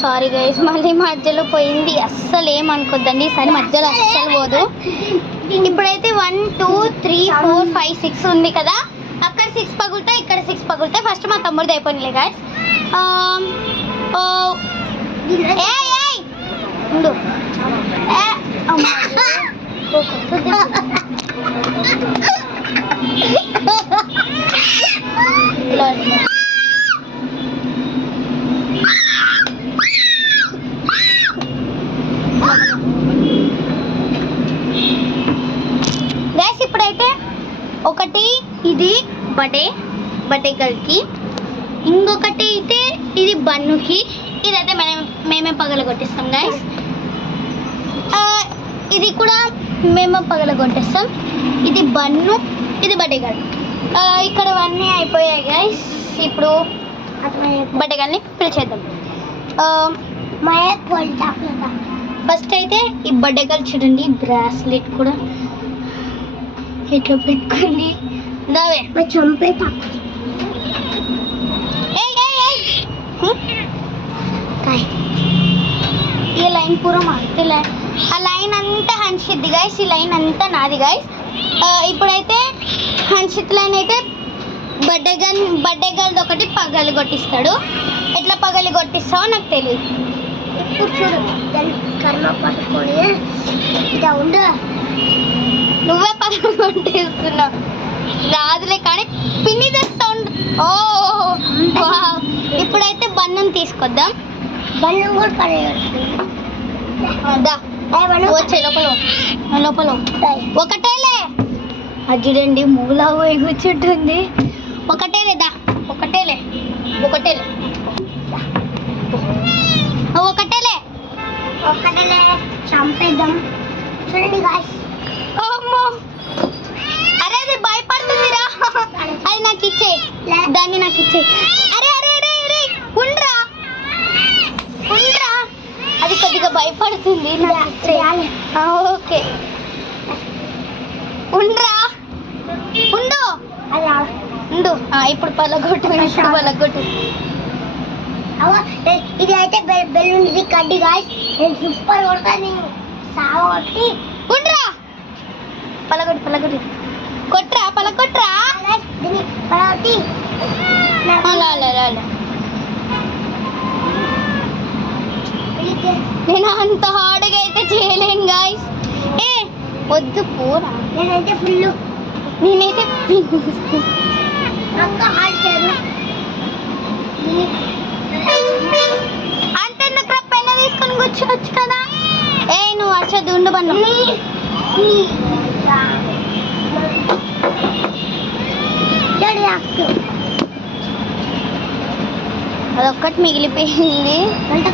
Sorry guys, మళ్ళీ మధ్యలో పోయింది. అస్సలు ఏమనుకోద్దండి, సరే మధ్యలో అస్సలు పోదు. ఇప్పుడైతే 1 2 3 4 5 6 ఉంది కదా, అక్కడ 6 పగులుతాయి, ఇక్కడ 6 పగులుతాయి. ఫస్ట్ మా తమ్ముడిది అయిపోయినాయి గైస్. ఉండు గైస్, ఇప్పుడైతే ఒకటి ఇది బర్త్డే గర్ల్కి, ఇంకొకటి అయితే ఇది బన్నుకి. ఇదైతే మేమే పగల కొట్టిస్తాం గైస్. ఇది కూడా మేము పగల కొట్టేస్తాం. ఇది బన్ను, ఇది బర్త్డే గర్ల్. ఇక్కడ ఇవన్నీ అయిపోయాయి గైస్. ఇప్పుడు బర్త్డే గర్ల్ని పిలిచేద్దాం. ఫస్ట్ అయితే ఈ బర్త్డే గర్ల్ చూడండి, బ్రాస్లెట్ కూడా ఇట్లా పెట్టుకుంది. దావే చంపేట ये लाइन पूरा मारते ఆ లైన్ అంతా హన్షిత్ది గైస్, ఈ లైన్ అంతా నాది గైస్. ఇప్పుడైతే హన్షిత్ లైన్ అయితే బర్త్డే గర్ల్ ఒకటి పగలు కొట్టిస్తాడు. ఎట్లా పగలు కొట్టిస్తావో నాకు తెలియదు. ఇప్పుడు చూడు, కర్మ పట్టుకొని నువ్వే పగలు కొట్టిస్తున్నావు. రాదులే కానీ పిన్ని తెస్తావు. ఓ ఇప్పుడైతే బన్నం తీసుకొద్దాం. బన్నం కూడా వచ్చే లోపల ఒకటేలే. అది చూడండి, మూలా పోయి కూర్చుంటుంది. ఒకటేలేదా, ఒకటేలే చంపేద్దాం. చూడండి గాయ్స్, అరే అది భయపడుతుందిరా. అది నాకు ఇచ్చే, దాన్ని నాకు ఇచ్చే. అరే అరే అరే అరే ఉండ్రా, అది కొద్దిగా భయపడుతుంది. ఓకే ఉండ్రా, ఉండు. ఇప్పుడు పలగొట్టు. ఇది అయితే బెలూన్ కడ్డి గాయ్స్, నేను సూపర్ కొడతాను. సావొట్టి ఉండ్రా, పలగొట్టు కొట్రా, పలగొట్రా. నేను అంత హార్డ్గా అయితే చేయలేను గాయ్స్. వద్దు పోరా, నేనైతే అంతెందుకు పెన్న తీసుకొని కూర్చోవచ్చు కదా. నువ్వు వచ్చేది ఉండు బన్ను. అదొక్కటి మిగిలిపోయింది. అంటే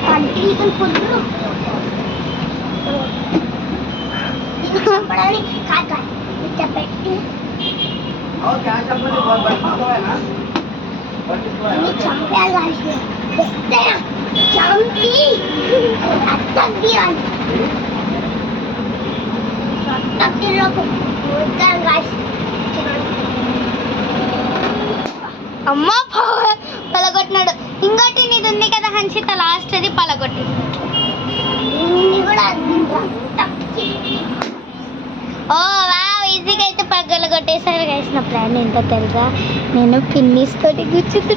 అమ్మా పలగొట్టినాడు. ఇంకోటి నీది ఉంది కదా హన్షిత, లాస్ట్ అది పలగొట్టి. ఓ వావ్, ఈజీగా అయితే పగల కొట్టేసారు గైస్. నా ప్లాన్ ఏంటో తెలుసా, నేను పిన్నిస్ తోటి కూర్చుంటే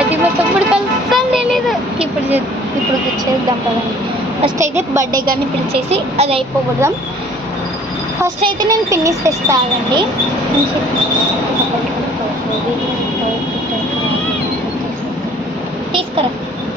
అది మా తమ్ముడు కలుస్తాను తెలీదు. ఇప్పుడు కూర్చేద్దాం పదండి. ఫస్ట్ అయితే బర్త్డే గారిని పిలిచేసి అది అయిపోకూడదాం. ఫస్ట్ అయితే నేను పిన్నిస్ తెస్తానండి.